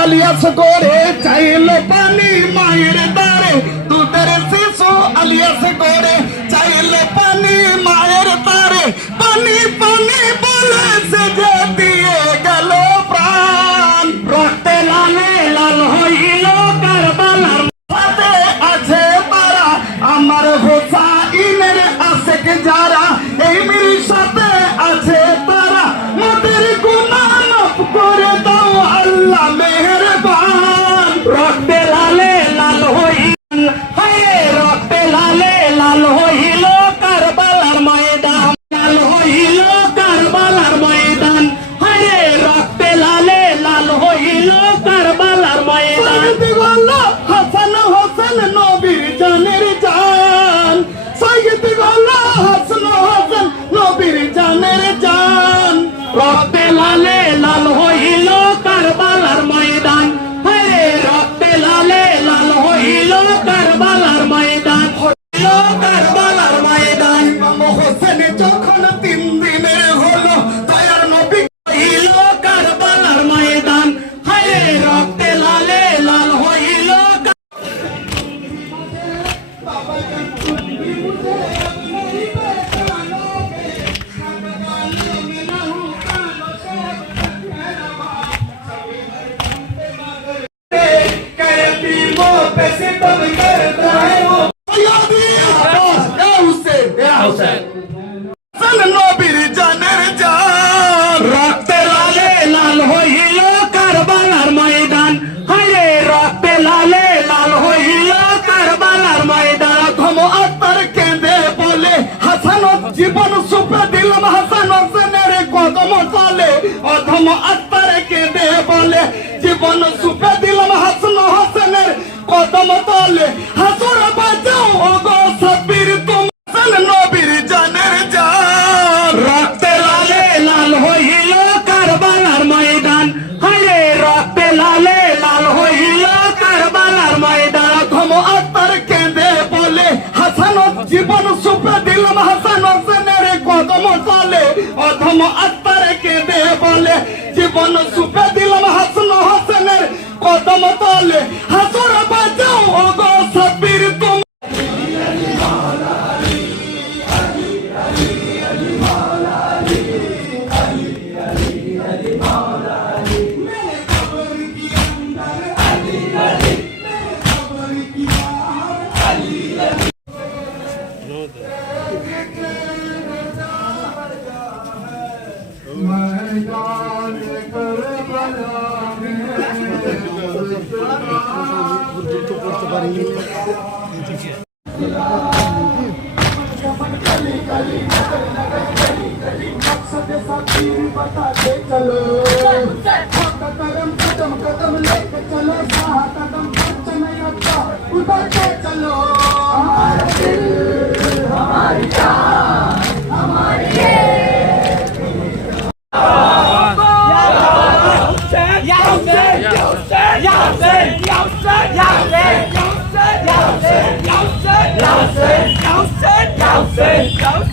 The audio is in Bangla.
আলিয়াস করে চাইল পানি মায়ের দ্বারে দুধের শিশু আলিয়াস করে চাইল পানি মায়ের দ্বারে পানি পানি বলে সে যে দিয়ে গেল প্রাণ রক্তে লালে লাল হইল কারবালার সাথে আছে তারা আমার হোসাইনের আশেক যারা এই মির সাথে আছে তারা মোদের গুনাহ মাফ করে দাও আল্লাহ মেহেরবান রক্তে লালে লাল হইল হায় রক্তে লালে লাল হইল কারবালার ময়দান লাল হইল কারবালার ময়দান হায় রক্তে লালে লাল হইল কারবালার ময়দান হাসান হোসেন নবীর জানের জান সৈয়দ গোলা হাসান হোসেন নবীর জানের জান রক্তে লালে লাল হইল কারবালার ময়দান হায় রক্তে লালে লাল হইল কারবালার ময়দান হইল কারবালার ময়দান ইমাম হোসেন যখন 3 দিনের হলো দয়ার নবী হইল কারবালার ময়দান হায় রক্তে লালে লাল হইল নবীর জানের জান রক্তে লালে লাল হইল কারবালার ময়দান হায় রক্তে লালে লাল হইল কারবালার ময়দান অধম আত্মার কেঁদে বলে হাসান জীবন সুপে দিলাম হাসান হোসেনের কদম তলে অধম আত্মার কেঁদে বলে জীবন সুপে দিলাম হাসান হোসেনের কদম তলে হাসুর বাজাও ওগো সাব্বির তুমি নবীর জানের জান রক্তে লালে লাল হইল কারবালার ময়দান হায় রক্তে লালে লাল হইল কারবালার ময়দান অধম আত্মার কেঁদে বলে হাসান জীবন সুপে দিলাম হাসান হোসেনের কদম তলে অধম আত্মার কেঁদে বলে জীবন সুপে দিলাম হাসান হোসেনের কদম তলে হাসুর বাজাও ওগো সাব্বির তুমি করতে পারিনি चलो कदम कदम कदम लेके चलो कदम उठा के चलो हमारा दिल हमारी जान हमारी Yao Sen